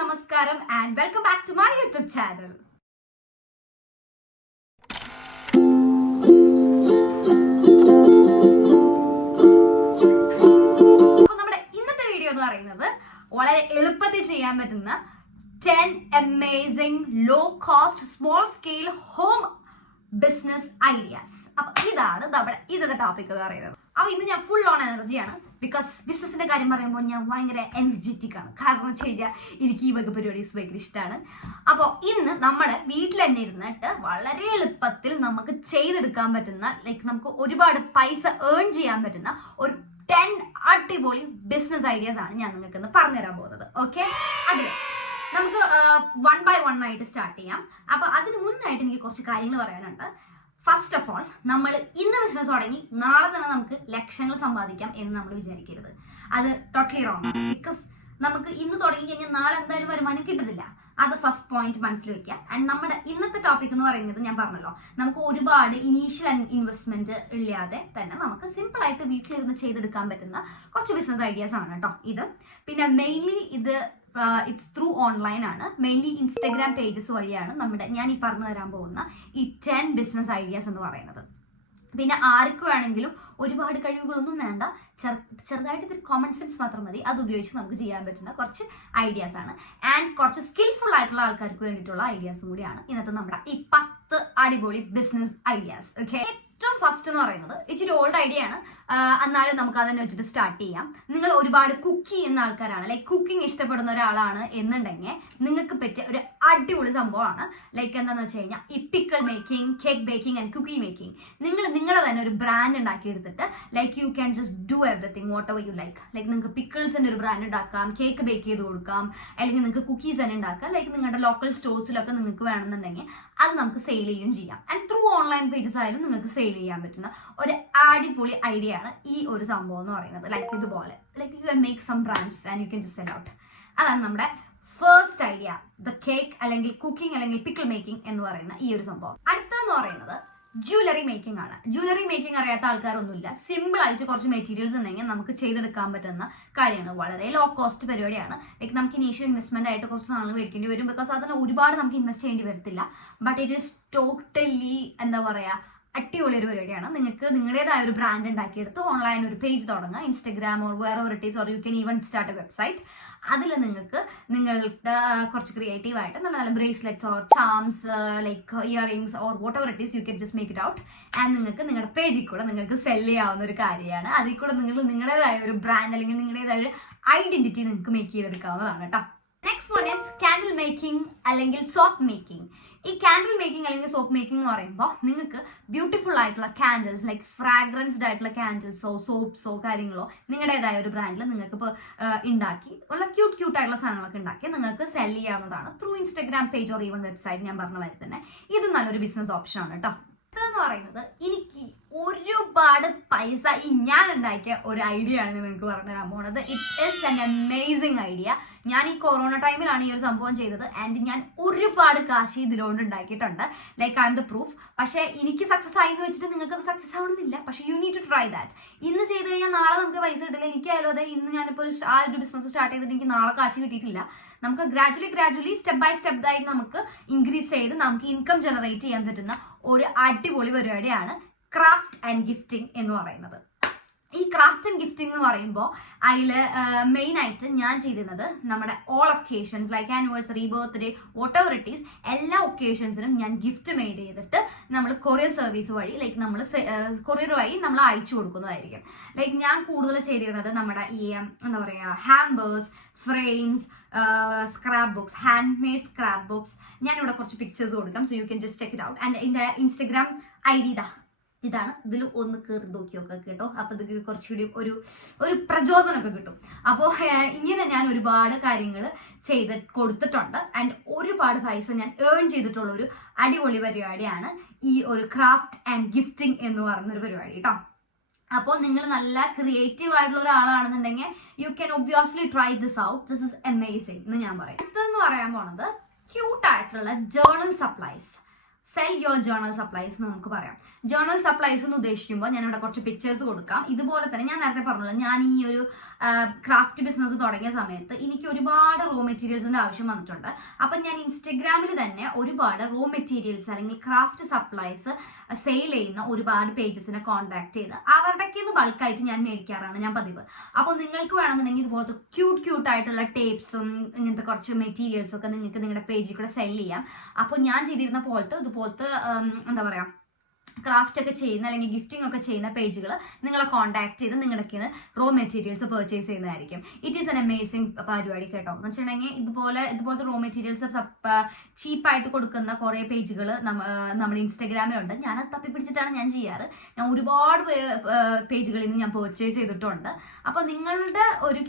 നമസ്കാരം and welcome back to my YouTube channel. അപ്പോൾ നമ്മുടെ ഇന്നത്തെ വീഡിയോ എന്ന് പറയുന്നത് വളരെ എളുപ്പത്തിൽ ചെയ്യാൻ പറ്റുന്ന 10 amazing low cost small scale home business ideas. അപ്പോൾ ഇതാണ് നമ്മുടെ ഇന്നത്തെ ടോപ്പിക് എന്ന് പറയുന്നത്. അപ്പോൾ ഇന്ന് ഞാൻ ഫുൾ ഓൺ എനർജിയാണ്. ബിക്കോസ് ബിസിനസിന്റെ കാര്യം പറയുമ്പോൾ ഞാൻ ഭയങ്കര എനർജറ്റിക് ആണ്. കാരണം വെച്ച് കഴിഞ്ഞാൽ എനിക്ക് ഈ വക പരിപാടീസ് ഭയങ്കര ഇഷ്ടമാണ്. അപ്പോൾ ഇന്ന് നമ്മുടെ വീട്ടിൽ തന്നെ ഇരുന്നിട്ട് വളരെ എളുപ്പത്തിൽ നമുക്ക് ചെയ്തെടുക്കാൻ പറ്റുന്ന നമുക്ക് ഒരുപാട് പൈസ ഏൺ ചെയ്യാൻ പറ്റുന്ന ഒരു 10 അടിപൊളി ബിസിനസ് ഐഡിയാസ് ആണ് ഞാൻ നിങ്ങൾക്ക് ഇന്ന് പറഞ്ഞുതരാൻ പോകുന്നത്. ഓക്കെ, അതിൽ നമുക്ക് 1 by 1 ആയിട്ട് സ്റ്റാർട്ട് ചെയ്യാം. അപ്പൊ അതിന് മുന്നായിട്ട് എനിക്ക് കുറച്ച് കാര്യങ്ങൾ പറയാനുണ്ട്. ഫസ്റ്റ് ഓഫ് ഓൾ, നമ്മൾ ഇന്ന് ബിസിനസ് തുടങ്ങി നാളെ തന്നെ നമുക്ക് ലക്ഷങ്ങൾ സമ്പാദിക്കാം എന്ന് നമ്മൾ വിചാരിക്കരുത്. അത് ടോട്ടലി റോങ്. ബിക്കോസ് നമുക്ക് ഇന്ന് തുടങ്ങി കഴിഞ്ഞാൽ നാളെ എന്തായാലും വരുമാനം കിട്ടുന്നില്ല. അത് ഫസ്റ്റ് പോയിന്റ് മനസ്സിൽ വെക്കുക. ആൻഡ് നമ്മുടെ ഇന്നത്തെ ടോപ്പിക് എന്ന് പറയുന്നത് ഞാൻ പറഞ്ഞല്ലോ, നമുക്ക് ഒരുപാട് ഇനീഷ്യൽ ഇൻവെസ്റ്റ്മെന്റ് ഇല്ലാതെ തന്നെ നമുക്ക് സിമ്പിൾ ആയിട്ട് വീട്ടിലിരുന്ന് ചെയ്തെടുക്കാൻ പറ്റുന്ന കുറച്ച് ബിസിനസ് ഐഡിയാസ് ആണ് കേട്ടോ ഇത്. പിന്നെ മെയിൻലി ഇത് ഇറ്റ്സ് ത്രൂ ഓൺലൈൻ ആണ്. മെയിൻലി ഇൻസ്റ്റഗ്രാം പേജസ് വഴിയാണ് ഞാൻ ഈ പറഞ്ഞു തരാൻ പോകുന്ന ഈ 10 ബിസിനസ് ഐഡിയാസ് എന്ന് പറയുന്നത്. പിന്നെ ആർക്കും വേണമെങ്കിലും ഒരുപാട് കഴിവുകളൊന്നും വേണ്ട, ചെറുതായിട്ട് ഇത്തിരി കോമൺ സെൻസ് മാത്രം മതി. അത് ഉപയോഗിച്ച് നമുക്ക് ചെയ്യാൻ പറ്റുന്ന കുറച്ച് ഐഡിയാസ് ആണ്. ആൻഡ് കുറച്ച് സ്കിൽഫുൾ ആയിട്ടുള്ള ആൾക്കാർക്ക് വേണ്ടിയിട്ടുള്ള ഐഡിയാസും കൂടിയാണ് ഇന്നത്തെ നമ്മുടെ ഈ 10 അടിപൊളി ബിസിനസ് ഐഡിയാസ്. ഓക്കെ, ഏറ്റവും ഫസ്റ്റ് എന്ന് പറയുന്നത് ഇച്ചിരി ഓൾഡ് ഐഡിയ ആണ്, എന്നാലും നമുക്ക് അതിനെ വെച്ചിട്ട് സ്റ്റാർട്ട് ചെയ്യാം. നിങ്ങൾ ഒരുപാട് കുക്ക് ചെയ്യുന്ന ആൾക്കാരാണ്, കുക്കിംഗ് ഇഷ്ടപ്പെടുന്ന ഒരാളാണ് എന്നുണ്ടെങ്കിൽ നിങ്ങൾക്ക് പറ്റിയ ഒരു അടിപൊളി സംഭവമാണ്. എന്താണെന്ന് വെച്ച് കഴിഞ്ഞാൽ ഈ pickle making, cake baking and cookie making. നിങ്ങൾ നിങ്ങളുടെ തന്നെ ഒരു ബ്രാൻഡ് ഉണ്ടാക്കി എടുത്തിട്ട് you can just do everything whatever you like. നിങ്ങൾക്ക് പിക്കിൾസിന്റെ ഒരു ബ്രാൻഡ് ഉണ്ടാക്കാം, കേക്ക് ബേക്ക് ചെയ്ത് കൊടുക്കാം, അല്ലെങ്കിൽ നിങ്ങൾക്ക് കുക്കീസ് തന്നെ ഉണ്ടാക്കാം. നിങ്ങളുടെ ലോക്കൽ സ്റ്റോഴ്സിലൊക്കെ നിങ്ങൾക്ക് വേണമെന്നുണ്ടെങ്കിൽ അത് നമുക്ക് സെയിൽ ചെയ്യുകയും ചെയ്യാം. ആൻഡ് ത്രൂ ഓൺലൈൻ പേജസ് ആയാലും നിങ്ങൾക്ക് സെയിൽ ചെയ്യാൻ പറ്റുന്ന ഒരു അടിപൊളി ഐഡിയ ആണ് ഈ ഒരു സംഭവം എന്ന് പറയുന്നത്. ഇതുപോലെ you can make some brands and you can just sell out. അതാണ് നമ്മുടെ ഫസ്റ്റ് ഐഡിയ, ദ കേക്ക് അല്ലെങ്കിൽ കുക്കിംഗ് അല്ലെങ്കിൽ പിക്കിൾ മേക്കിംഗ് എന്ന് പറയുന്ന ഈ ഒരു സംഭവം. അടുത്തതെന്ന് പറയുന്നത് ജ്വല്ലറി മേക്കിംഗ് ആണ്. ജ്വല്ലറി മേക്കിംഗ് അറിയാത്ത ആൾക്കാരൊന്നുമില്ല. സിമ്പിൾ ആയിട്ട് കുറച്ച് മെറ്റീരിയൽസ് ഉണ്ടെങ്കിൽ നമുക്ക് ചെയ്തെടുക്കാൻ പറ്റുന്ന കാര്യമാണ്. വളരെ ലോ കോസ്റ്റ് പരിപാടിയാണ്. നമുക്ക് ഇനീഷ്യൽ ഇൻവെസ്റ്റ്മെന്റ് ആയിട്ട് കുറച്ച് നാളുകൾ മേടിക്കേണ്ടി വരും. ബിക്കോസ് അതിന് ഒരുപാട് നമുക്ക് ഇൻവെസ്റ്റ് ചെയ്യേണ്ടി വരത്തില്ല. ബട്ട് ഇറ്റ് ഈസ് ടോട്ടലി എന്താ പറയാ, അടിപൊളി ഒരു പരിപാടിയാണ്. നിങ്ങൾക്ക് നിങ്ങളുടേതായ ഒരു ബ്രാൻഡ് ഉണ്ടാക്കിയെടുത്ത് ഓൺലൈൻ ഒരു പേജ് തുടങ്ങുക, ഇൻസ്റ്റഗ്രാം ഓർ വേറെ it is, or you can even start A website. അതിൽ നിങ്ങൾക്ക് നിങ്ങളുടെ കുറച്ച് ക്രിയേറ്റീവ് ആയിട്ട് നല്ല നല്ല bracelets or charms earrings or what ever it is, you can just make it out. And നിങ്ങൾക്ക് നിങ്ങളുടെ പേജിൽ കൂടെ നിങ്ങൾക്ക് സെല് ചെയ്യാവുന്ന ഒരു കാര്യമാണ്. അതിൽ കൂടെ നിങ്ങൾ നിങ്ങളുടേതായ ഒരു ബ്രാൻഡ് അല്ലെങ്കിൽ നിങ്ങളുടേതായ ഒരു ഐഡന്റിറ്റി നിങ്ങൾക്ക് മേക്ക് ചെയ്തെടുക്കാവുന്നതാണ് കേട്ടോ. Next one is candle making അല്ലെങ്കിൽ സോപ്പ് മേക്കിംഗ്. ഈ കാൻഡിൽ മേക്കിംഗ് അല്ലെങ്കിൽ സോപ്പ് മേക്കിംഗ് എന്ന് പറയുമ്പോൾ നിങ്ങൾക്ക് ബ്യൂട്ടിഫുൾ ആയിട്ടുള്ള കാൻഡിൽസ് ഫ്രാഗ്രൻസ്ഡ് ആയിട്ടുള്ള കാൻഡിൽസോ സോപ്സോ കാര്യങ്ങളോ നിങ്ങളുടേതായ ഒരു ബ്രാൻഡിൽ നിങ്ങൾക്ക് ഇപ്പോൾ ഉണ്ടാക്കി ഉള്ള ക്യൂട്ട് ആയിട്ടുള്ള സാധനങ്ങളൊക്കെ ഉണ്ടാക്കി നിങ്ങൾക്ക് സെല് ചെയ്യാവുന്നതാണ് through Instagram page or even website. ഞാൻ പറഞ്ഞ മാതിരി തന്നെ ഇത് നല്ലൊരു ബിസിനസ് ഓപ്ഷൻ ആണ് കേട്ടോ. എന്ന് പറയുന്നത് എനിക്ക് ഒരുപാട് പൈസ ഞാൻ ഉണ്ടാക്കിയ ഒരു ഐഡിയ ആണ് നിങ്ങൾക്ക് പറഞ്ഞു തരാൻ പോകുന്നത്. It is an amazing idea. ഞാൻ ഈ കൊറോണ ടൈമിലാണ് ഈ ഒരു സംഭവം ചെയ്തത്. ആൻഡ് ഞാൻ ഒരുപാട് കാശ് ഇതിലോണ്ട് ഉണ്ടാക്കിയിട്ടുണ്ട്. I am the proof. പക്ഷേ എനിക്ക് സക്സസ് ആയി എന്ന് വെച്ചിട്ട് നിങ്ങൾക്ക് അത് സക്സസ് ആവണമെന്നില്ല. പക്ഷേ you need to try that. ഇന്ന് ചെയ്ത് കഴിഞ്ഞാൽ നാളെ നമുക്ക് പൈസ കിട്ടില്ല. എനിക്കായാലും അതെ, ഇന്ന് ഞാനിപ്പോൾ ആ ഒരു ബിസിനസ് സ്റ്റാർട്ട് ചെയ്തിട്ട് എനിക്ക് നാളെ കാശ് കിട്ടിയിട്ടില്ല. നമുക്ക് ഗ്രാജുവലി സ്റ്റെപ്പ് ബൈ സ്റ്റെപ്പ് ആയിട്ട് നമുക്ക് ഇൻക്രീസ് ചെയ്ത് നമുക്ക് ഇൻകം ജനറേറ്റ് ചെയ്യാൻ പറ്റുന്ന ഒരു അടിപൊളി പരിപാടിയാണ് ക്രാഫ്റ്റ് ആൻഡ് ഗിഫ്റ്റിംഗ് എന്ന് പറയുന്നത്. ഈ ക്രാഫ്റ്റ് ആൻഡ് ഗിഫ്റ്റിംഗ് എന്ന് പറയുമ്പോൾ അതിൽ മെയിൻ ആയിട്ട് ഞാൻ ചെയ്തിരുന്നത് നമ്മുടെ all occasions anniversary, birthday, what ever it is, എല്ലാ ഒക്കേഷൻസിനും ഞാൻ ഗിഫ്റ്റ് മെയ്ഡ് ചെയ്തിട്ട് നമ്മൾ കൊറിയർ സർവീസ് വഴി നമ്മൾ കൊറിയർ വഴി നമ്മൾ അയച്ചു കൊടുക്കുന്നതായിരിക്കും. ഞാൻ കൂടുതൽ ചെയ്തിരുന്നത് നമ്മുടെ ഈ എന്താ പറയുക, hampers, frames, scrap books, hand made scrap books. ഞാനിവിടെ കുറച്ച് പിക്ചേഴ്സ് കൊടുക്കാം, so you can just check it out. And എൻ്റെ ഇൻസ്റ്റഗ്രാം ID ഇതാണ്. ഇതിൽ ഒന്ന് കയറി നോക്കിയൊക്കെ കേട്ടോ. അപ്പോൾ ഇത് കുറച്ചുകൂടി ഒരു പ്രചോദനമൊക്കെ കിട്ടും. അപ്പോൾ ഇങ്ങനെ ഞാൻ ഒരുപാട് കാര്യങ്ങൾ ചെയ്ത് കൊടുത്തിട്ടുണ്ട്. ആൻഡ് ഒരുപാട് പൈസ ഞാൻ ഏൺ ചെയ്തിട്ടുള്ള ഒരു അടിപൊളി പരിപാടിയാണ് ഈ ഒരു ക്രാഫ്റ്റ് ആൻഡ് ഗിഫ്റ്റിംഗ് എന്ന് പറയുന്നൊരു പരിപാടി കേട്ടോ. അപ്പോൾ നിങ്ങൾ നല്ല ക്രിയേറ്റീവ് ആയിട്ടുള്ള ഒരാളാണെന്നുണ്ടെങ്കിൽ you can obviously try this out. This is amazing എന്ന് ഞാൻ പറയും. അടുത്തതെന്ന് പറയാൻ പോണത് ക്യൂട്ട് ആയിട്ടുള്ള journal supplies. Sell your journal supplies എന്ന് നമുക്ക് പറയാം. ജേർണൽ സപ്ലൈസ് എന്ന് ഉദ്ദേശിക്കുമ്പോൾ ഞാൻ ഇവിടെ കുറച്ച് പിക്ചേഴ്സ് കൊടുക്കാം. ഇതുപോലെ തന്നെ ഞാൻ നേരത്തെ പറഞ്ഞല്ലോ, ഞാൻ ഈ ഒരു ക്രാഫ്റ്റ് ബിസിനസ് തുടങ്ങിയ സമയത്ത് എനിക്ക് ഒരുപാട് റോ മെറ്റീരിയൽസിന്റെ ആവശ്യം വന്നിട്ടുണ്ട്. അപ്പം ഞാൻ ഇൻസ്റ്റഗ്രാമിൽ തന്നെ ഒരുപാട് റോ മെറ്റീരിയൽസ് അല്ലെങ്കിൽ ക്രാഫ്റ്റ് സപ്ലൈസ് സെയിൽ ചെയ്യുന്ന ഒരുപാട് പേജസിനെ കോൺടാക്ട് ചെയ്ത് അവരുടെക്ക് ബൾക്കായിട്ട് ഞാൻ മേടിക്കാറാണ് ഞാൻ പതിവ്. അപ്പോൾ നിങ്ങൾക്ക് വേണമെന്നുണ്ടെങ്കിൽ ഇതുപോലത്തെ ക്യൂട്ട് ആയിട്ടുള്ള ടേപ്സും ഇങ്ങനത്തെ കുറച്ച് മെറ്റീരിയൽസും ഒക്കെ നിങ്ങൾക്ക് നിങ്ങളുടെ പേജിൽ കൂടെ സെൽ ചെയ്യാം. അപ്പോൾ ഞാൻ ചെയ്തിരുന്ന ഇതുപോലത്തെ എന്താ പറയുക, ക്രാഫ്റ്റ് ഒക്കെ ചെയ്യുന്ന അല്ലെങ്കിൽ ഗിഫ്റ്റിംഗ് ഒക്കെ ചെയ്യുന്ന പേജുകൾ നിങ്ങളെ കോൺടാക്ട് ചെയ്ത് നിങ്ങളുടെ റോ മെറ്റീരിയൽസ് പർച്ചേസ് ചെയ്യുന്നതായിരിക്കും. ഇറ്റ് ഈസ് എൻ അമേസിംഗ് പരിപാടി കേട്ടോ. എന്ന് വെച്ചിട്ടുണ്ടെങ്കിൽ ഇതുപോലത്തെ റോ മെറ്റീരിയൽസ് ചീപ്പായിട്ട് കൊടുക്കുന്ന കുറേ പേജുകൾ നമ്മുടെ ഇൻസ്റ്റഗ്രാമിലുണ്ട്. ഞാനത് തപ്പിപ്പിടിച്ചിട്ടാണ് ഞാൻ ചെയ്യാറ്. ഞാൻ ഒരുപാട് പേജുകളിൽ നിന്ന് ഞാൻ പർച്ചേസ് ചെയ്തിട്ടുണ്ട്. അപ്പോൾ നിങ്ങളുടെ ഒരു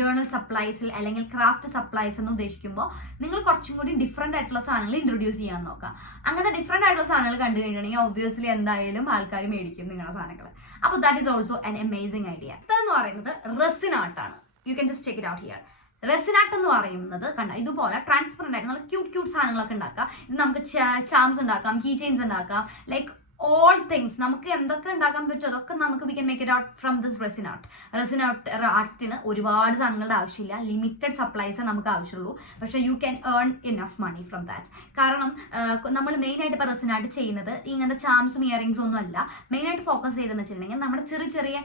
ജേർണൽ സപ്ലൈസിൽ അല്ലെങ്കിൽ ക്രാഫ്റ്റ് സപ്ലൈസ് എന്ന് ഉദ്ദേശിക്കുമ്പോൾ നിങ്ങൾ കുറച്ചും കൂടി ഡിഫറെൻ്റ് ആയിട്ടുള്ള സാധനങ്ങൾ ഇൻട്രൊഡ്യൂസ് ചെയ്യാൻ നോക്കാം. അങ്ങനെ ഡിഫറെൻ്റ് ആയിട്ടുള്ള സാധനങ്ങൾ കണ്ടു കഴിഞ്ഞിട്ടുണ്ടെങ്കിൽ ഒബ്വിയസ്ലി എന്തായാലും ആൾക്കാർ മേടിക്കും നിങ്ങളുടെ സാധനങ്ങൾ. അപ്പോൾ that is also an amazing idea. ഇതെന്ന് പറയുന്നത് റെസിൻ ആർട്ടാണ്. You can just check it out here. Resin art എന്ന് പറയുന്നത് കണ്ട ഇതുപോലെ ട്രാൻസ്പെറന്റ് ആയിട്ട് നല്ല ക്യൂട്ട് സാധനങ്ങളൊക്കെ ഉണ്ടാക്കാം. ഇത് നമുക്ക് ചാംസ് ഉണ്ടാക്കാം, കീ ചെയിൻസ് ഉണ്ടാക്കാം, ലൈക്ക് ഓൾ തിങ്സ്. നമുക്ക് എന്തൊക്കെ ഉണ്ടാക്കാൻ പറ്റും അതൊക്കെ നമുക്ക് we can make it out from this resin art. Resin ആർട്ടിന് ഒരുപാട് സാധനങ്ങളുടെ ആവശ്യമില്ല, ലിമിറ്റഡ് സപ്ലൈസേ നമുക്ക് ആവശ്യമുള്ളൂ. പക്ഷേ you can earn enough money from that. കാരണം നമ്മൾ മെയിനായിട്ട് ഇപ്പോൾ റെസിൻ ആർട്ട് ചെയ്യുന്നത് ഇങ്ങനത്തെ ചാംസും ഇയറിങ്സും ഒന്നും അല്ല. മെയിനായിട്ട് ഫോക്കസ് ചെയ്തെന്ന് വെച്ചിട്ടുണ്ടെങ്കിൽ നമ്മുടെ ചെറിയ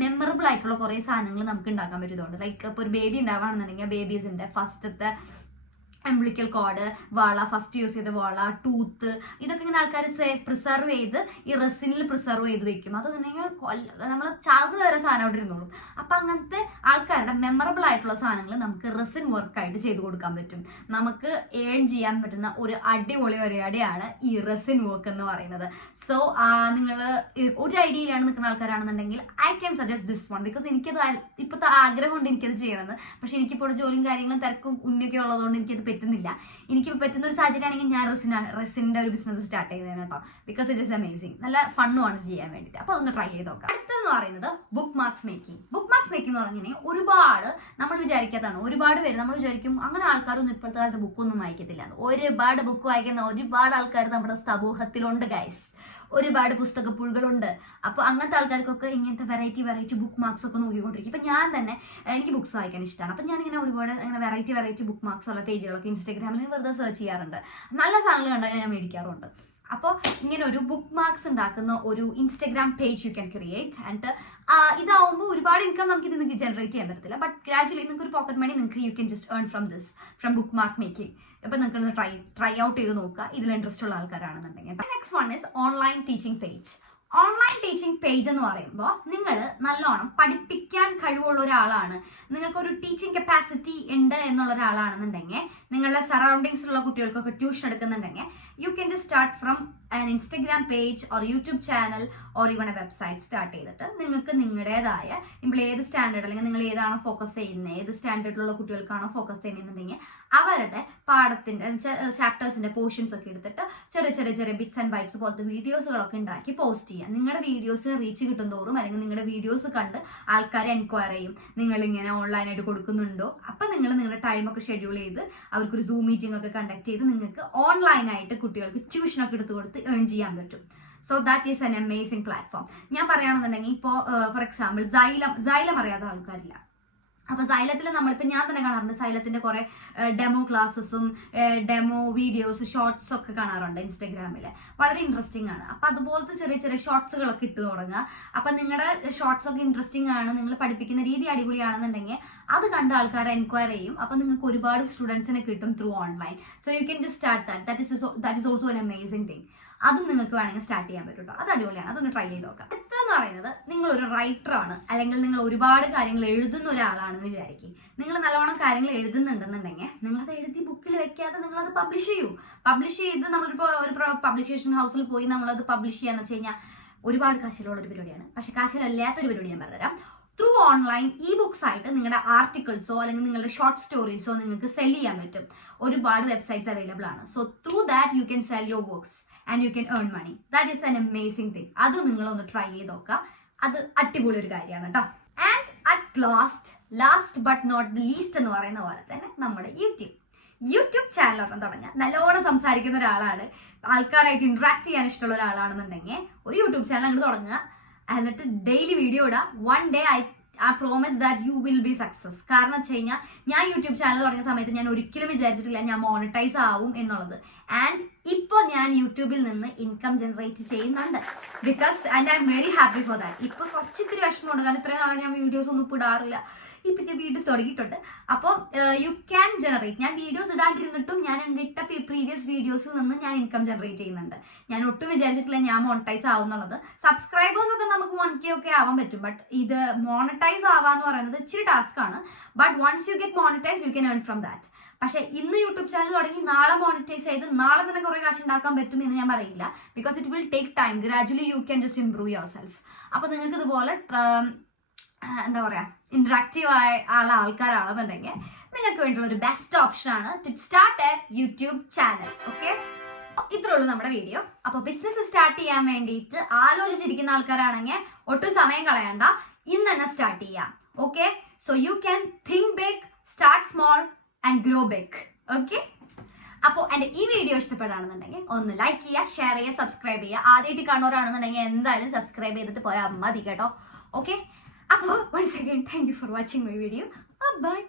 മെമ്മറബിൾ ആയിട്ടുള്ള കുറേ സാധനങ്ങൾ നമുക്ക് ഉണ്ടാക്കാൻ പറ്റുന്നുണ്ട്. ലൈക്ക് ഇപ്പോൾ ഒരു ബേബി ഉണ്ടാവുകയാണെന്നുണ്ടെങ്കിൽ ബേബീസിൻ്റെ ഫസ്റ്റത്തെ അംബ്ലിക്കൽ കോഡ്, വള, ഫസ്റ്റ് യൂസ് ചെയ്ത വള, ടൂത്ത്, ഇതൊക്കെ ഇങ്ങനെ ആൾക്കാർ പ്രിസർവ് ചെയ്ത് ഈ റെസിനിൽ പ്രിസർവ് ചെയ്ത് വെക്കും. അതൊക്കെ നമ്മൾ ചാക് വരെ സാധനം അവിടെ ഇരുന്നോളും. അപ്പം അങ്ങനത്തെ ആൾക്കാരുടെ മെമ്മറബിൾ ആയിട്ടുള്ള സാധനങ്ങൾ നമുക്ക് റെസിൻ വർക്കായിട്ട് ചെയ്ത് കൊടുക്കാൻ പറ്റും. നമുക്ക് ഏൺ ചെയ്യാൻ പറ്റുന്ന ഒരു അടിപൊളി പരിപാടിയാണ് ഈ റെസിൻ വർക്ക് എന്ന് പറയുന്നത്. സോ നിങ്ങൾ ഒരു ഐഡിയയിലാണ് നിൽക്കുന്ന ആൾക്കാരാണെന്നുണ്ടെങ്കിൽ I can suggest this one. Because എനിക്കത് ഇപ്പോഴത്തെ ആഗ്രഹമുണ്ട് എനിക്കത് ചെയ്യണമെന്ന്. പക്ഷെ എനിക്കിപ്പോൾ ജോലിയും കാര്യങ്ങളും തിരക്കും ഉന്നൊക്കെ ഉള്ളതുകൊണ്ട് എനിക്കത് പറ്റുന്നില്ല. എനിക്ക് പറ്റുന്ന ഒരു സാഹചര്യമാണെങ്കിൽ ഞാൻ റെസിൻ്റെ ഒരു ബിസിനസ് സ്റ്റാർട്ട് ചെയ്തതാണ് കേട്ടോ. Because it is amazing. നല്ല ഫണ്ണുമാണ് ചെയ്യാൻ വേണ്ടിയിട്ട്. അപ്പോൾ അതൊന്ന് ട്രൈ ചെയ്ത് നോക്കാം. അടുത്തെന്ന് പറയുന്നത് book marks making. Book marks making എന്ന് പറഞ്ഞിട്ടുണ്ടെങ്കിൽ ഒരുപാട് നമ്മൾ വിചാരിക്കാത്തതാണ്. ഒരുപാട് പേര് നമ്മൾ വിചാരിക്കും അങ്ങനെ ആൾക്കാരൊന്നും ഇപ്പോഴത്തെ കാലത്ത് ബുക്കൊന്നും വായിക്കത്തില്ല. ഒരുപാട് ബുക്ക് വായിക്കുന്ന ഒരുപാട് ആൾക്കാർ നമ്മുടെ സമൂഹത്തിലുണ്ട് ഗൈസ്. ഒരുപാട് പുസ്തകപ്പുഴുകളുണ്ട്. അപ്പോൾ അങ്ങനത്തെ ആൾക്കാർക്കൊക്കെ ഇങ്ങനത്തെ വെറൈറ്റി ബുക്ക് മാർക്സ് ഒക്കെ നോക്കിക്കൊണ്ടിരിക്കും. ഇപ്പം ഞാൻ തന്നെ എനിക്ക് ബുക്സ് വായിക്കാൻ ഇഷ്ടമാണ്. അപ്പം ഞാനിങ്ങനെ ഒരുപാട് അങ്ങനെ വെറൈറ്റി ബുക്ക് മാർക്സ് ഉള്ള പേജുകളൊക്കെ ഇൻസ്റ്റാഗ്രാമിൽ വെറുതെ സെർച്ച് ചെയ്യാറുണ്ട്. നല്ല സാധനങ്ങൾ കണ്ടാൽ ഞാൻ മേടിക്കാറുണ്ട്. അപ്പോൾ ഇങ്ങനെ ഒരു ബുക്ക് മാർക്സ് ഉണ്ടാക്കുന്ന ഒരു Instagram page you can create. And ഇതാവുമ്പോൾ ഒരുപാട് ഇൻകം നമുക്ക് ഇത് നിങ്ങൾക്ക് ജനറേറ്റ് ചെയ്യാൻ പറ്റത്തില്ല. ബട്ട് ഗ്രാജുവലി നിങ്ങൾക്ക് ഒരു പോക്കറ്റ് മണി നിങ്ങൾക്ക് you can just earn from bookmark making. അപ്പം നിങ്ങൾക്ക് ട്രൈ ഔട്ട് ചെയ്ത് നോക്കുക ഇതിൽ ഇൻട്രസ്റ്റ് ഉള്ള ആൾക്കാരാണെന്നുണ്ടെങ്കിൽ. Next one is online teaching page. Online teaching page എന്ന് പറയുമ്പോൾ നിങ്ങൾ നല്ലോണം പഠിപ്പിക്കാൻ കഴിവുള്ള ഒരാളാണ്, നിങ്ങൾക്കൊരു ടീച്ചിങ് കപ്പാസിറ്റി ഉണ്ട് എന്നുള്ള ഒരാളാണെന്നുണ്ടെങ്കിൽ, നിങ്ങളുടെ സറൗണ്ടിങ്സിലുള്ള കുട്ടികൾക്കൊക്കെ ട്യൂഷൻ എടുക്കുന്നുണ്ടെങ്കിൽ you can just start from an Instagram page or YouTube channel or even a website start ചെയ്തിട്ട് നിങ്ങൾക്ക് നിങ്ങളുടേതായ ഇപ്പോൾ ഏത് സ്റ്റാൻഡേർഡ് അല്ലെങ്കിൽ നിങ്ങൾ ഏതാണോ ഫോക്കസ് ചെയ്യുന്നത്, ഏത് സ്റ്റാൻഡേർഡിലുള്ള കുട്ടികൾക്കാണോ ഫോക്കസ് ചെയ്യുന്നതെന്നുണ്ടെങ്കിൽ അവരുടെ പാഠത്തിൻ്റെ ചാപ്റ്റേഴ്സിൻ്റെ പോർഷൻസ് ഒക്കെ എടുത്തിട്ട് ചെറിയ ബിറ്റ്സ് ആൻഡ് ബൈറ്റ്സ് പോലത്തെ വീഡിയോസുകളൊക്കെ ഉണ്ടാക്കി പോസ്റ്റ് ചെയ്യുക. നിങ്ങളുടെ വീഡിയോസിന് റീച്ച് കിട്ടുന്തോറും അല്ലെങ്കിൽ നിങ്ങളുടെ വീഡിയോസ് കണ്ട് ആൾക്കാരെ എൻക്വയർ ചെയ്യും നിങ്ങളിങ്ങനെ ഓൺലൈനായിട്ട് കൊടുക്കുന്നുണ്ടോ. അപ്പം നിങ്ങൾ നിങ്ങളുടെ ടൈമൊക്കെ ഷെഡ്യൂൾ ചെയ്ത് അവർക്കൊരു സൂം മീറ്റിംഗ് ഒക്കെ കണ്ടക്ട് ചെയ്ത് നിങ്ങൾക്ക് ഓൺലൈനായിട്ട് കുട്ടികൾക്ക് ട്യൂഷനൊക്കെ എടുത്ത് കൊടുത്ത് ഏൺ ചെയ്യാൻ പറ്റും. So that is an amazing platform. ഞാൻ പറയുകയാണെന്നുണ്ടെങ്കിൽ ഇപ്പോൾ ഫോർ എക്സാമ്പിൾ സൈലം അറിയാത്ത ആൾക്കാരില്ല. അപ്പോൾ സൈലത്തിൽ നമ്മളിപ്പോൾ ഞാൻ തന്നെ കാണാറുണ്ട്, സൈലത്തിൻ്റെ കുറേ ഡെമോ ക്ലാസ്സസും ഡെമോ വീഡിയോസ് ഷോർട്സ് ഒക്കെ കാണാറുണ്ട് ഇൻസ്റ്റഗ്രാമിൽ. വളരെ ഇൻട്രസ്റ്റിംഗ് ആണ്. അപ്പോൾ അതുപോലത്തെ ചെറിയ ഷോർട്സുകളൊക്കെ ഇട്ട് തുടങ്ങുക. അപ്പം നിങ്ങളുടെ ഷോർട്സ് ഒക്കെ ഇൻട്രസ്റ്റിംഗ് ആണ്, നിങ്ങൾ പഠിപ്പിക്കുന്ന രീതി അടിപൊളിയാണെന്നുണ്ടെങ്കിൽ അത് കണ്ട ആൾക്കാരെ എൻക്വയർ ചെയ്യും. അപ്പം നിങ്ങൾക്ക് ഒരുപാട് സ്റ്റുഡൻസിനെ കിട്ടും through online. So you can just start that is also an amazing thing. അതും നിങ്ങൾക്ക് വേണമെങ്കിൽ സ്റ്റാർട്ട് ചെയ്യാൻ പറ്റും കേട്ടോ. അത് അടിപൊളിയാണ്, അതൊന്ന് ട്രൈ ചെയ്ത് നോക്കാം. അടുത്തതെന്ന് പറയുന്നത് നിങ്ങളൊരു റൈറ്ററാണ് അല്ലെങ്കിൽ നിങ്ങൾ ഒരുപാട് കാര്യങ്ങൾ എഴുതുന്ന ഒരാളാണെന്ന് വിചാരിക്കും. നിങ്ങൾ നല്ലോണം കാര്യങ്ങൾ എഴുതുന്നുണ്ടെന്നുണ്ടെങ്കിൽ നിങ്ങളത് എഴുതി ബുക്കിൽ വെക്കാതെ നിങ്ങളത് പബ്ലിഷ് ചെയ്ത് നമ്മളിപ്പോൾ ഒരു പബ്ലിക്കേഷൻ ഹൗസിൽ പോയി നമ്മളത് പബ്ലിഷ് ചെയ്യാന്ന് വെച്ച് കഴിഞ്ഞാൽ ഒരുപാട് കാശിലുള്ള ഒരു പരിപാടിയാണ്. പക്ഷെ കാശിലല്ലാത്തൊരു പരിപാടി ഞാൻ പറഞ്ഞുതരാം. ത്രൂ ഓൺലൈൻ ഇ ബുക്സ് ആയിട്ട് നിങ്ങളുടെ ആർട്ടിക്കിൾസോ അല്ലെങ്കിൽ നിങ്ങളുടെ ഷോർട്ട് സ്റ്റോറീസോ നിങ്ങൾക്ക് സെൽ ചെയ്യാൻ പറ്റും. ഒരുപാട് വെബ്സൈറ്റ്സ് അവൈലബിൾ ആണ്. So through that you can sell your works and you can earn money. That is an amazing thing. അത് നിങ്ങളൊന്ന് ട്രൈ ചെയ്ത് നോക്കുക. അത് അടിപൊളി ഒരു കാര്യമാണ് കേട്ടോ. And at last but not least എന്ന് പറയുന്ന പോലെ തന്നെ നമ്മുടെ യൂട്യൂബ് ചാനൽ ഒരെണ്ണം തുടങ്ങുക. നല്ലോണം സംസാരിക്കുന്ന ഒരാളാണ്, ആൾക്കാരായിട്ട് ഇന്ററാക്ട് ചെയ്യാൻ ഇഷ്ടമുള്ള ഒരാളാണെന്നുണ്ടെങ്കിൽ ഒരു യൂട്യൂബ് ചാനൽ അങ്ങോട്ട് തുടങ്ങുക. എന്നിട്ട് ഡെയിലി വീഡിയോ ഇടുക. One day I promise that you will be success. കാരണം വെച്ച് കഴിഞ്ഞാൽ ഞാൻ യൂട്യൂബ് ചാനൽ തുടങ്ങിയ സമയത്ത് ഞാൻ ഒരിക്കലും വിചാരിച്ചിട്ടില്ല ഞാൻ മോണിറ്റൈസ് ആവും എന്നുള്ളത്. ആൻഡ് ഇപ്പോൾ ഞാൻ യൂട്യൂബിൽ നിന്ന് ഇൻകം ജനറേറ്റ് ചെയ്യുന്നുണ്ട്. And I am very happy for that. ഇപ്പോൾ കുറച്ചിത്തിരി വിഷമമുണ്ട്, കാരണം ഇത്രയും നാളെ ഞാൻ വീഡിയോസ് ഒന്നും ഇടാറില്ല. ഇപ്പോഴത്തെ വീഡിയോസ് തുടങ്ങിയിട്ടുണ്ട്. അപ്പോൾ യു ക്യാൻ ജനറേറ്റ്. ഞാൻ വീഡിയോസ് ഇടാണ്ടിരുന്നിട്ടും ഞാൻ ഇട്ട പ്രീവിയസ് വീഡിയോസിൽ നിന്ന് ഞാൻ ഇൻകം ജനറേറ്റ് ചെയ്യുന്നുണ്ട്. ഞാൻ ഒട്ടും വിചാരിച്ചിട്ടില്ല ഞാൻ മോണിറ്റൈസ് ആവും എന്നുള്ളത്. സബ്സ്ക്രൈബേഴ്സ് ഒക്കെ നമുക്ക് 1K ഒക്കെ ആവാൻ പറ്റും, ബട്ട് ഇത് മോണിറ്റൈസ് ആവാന്ന് പറയുന്നത് ഇച്ചിരി ടാസ്ക് ആണ്. But once you get monetise you can earn from that. പക്ഷെ ഇന്ന് യൂട്യൂബ് ചാനൽ തുടങ്ങി നാളെ മോണിറ്റൈസ് ചെയ്ത് നാളെ തന്നെ കുറെ കാശ് ഉണ്ടാക്കാൻ പറ്റും എന്ന് ഞാൻ പറയില്ല. Because it will take time. Gradually U can just improve your self. അപ്പൊ നിങ്ങൾക്ക് ഇതുപോലെ എന്താ പറയാ ഇന്ററാക്റ്റീവ് ആയ ആൾക്കാരാണെന്നുണ്ടെങ്കിൽ നിങ്ങൾക്ക് വേണ്ടിയുള്ള ഒരു ബെസ്റ്റ് ഓപ്ഷൻ ആണ് to start a YouTube channel. Okay, ഇത്രേ ഉള്ളൂ നമ്മുടെ വീഡിയോ. അപ്പോൾ ബിസിനസ് സ്റ്റാർട്ട് ചെയ്യാൻ വേണ്ടിയിട്ട് ആലോചിച്ചിരിക്കുന്ന ആൾക്കാരാണെങ്കിൽ ഒട്ടും സമയം കളയണ്ട, ഇന്ന് തന്നെ സ്റ്റാർട്ട് ചെയ്യാം. Okay, so you can think big, start small and grow big. Okay, അപ്പോൾ എൻ്റെ ഈ വീഡിയോ ഇഷ്ടപ്പെടുകയാണെന്നുണ്ടെങ്കിൽ ഒന്ന് ലൈക്ക് ചെയ്യുക, ഷെയർ ചെയ്യുക, സബ്സ്ക്രൈബ് ചെയ്യുക. ആദ്യമായിട്ട് കാണുന്നവരാണെന്നുണ്ടെങ്കിൽ എന്തായാലും സബ്സ്ക്രൈബ് ചെയ്തിട്ട് പോയാൽ മതി കേട്ടോ. ഓക്കെ, അപ്പോൾ once again thank you for watching my video. Bye.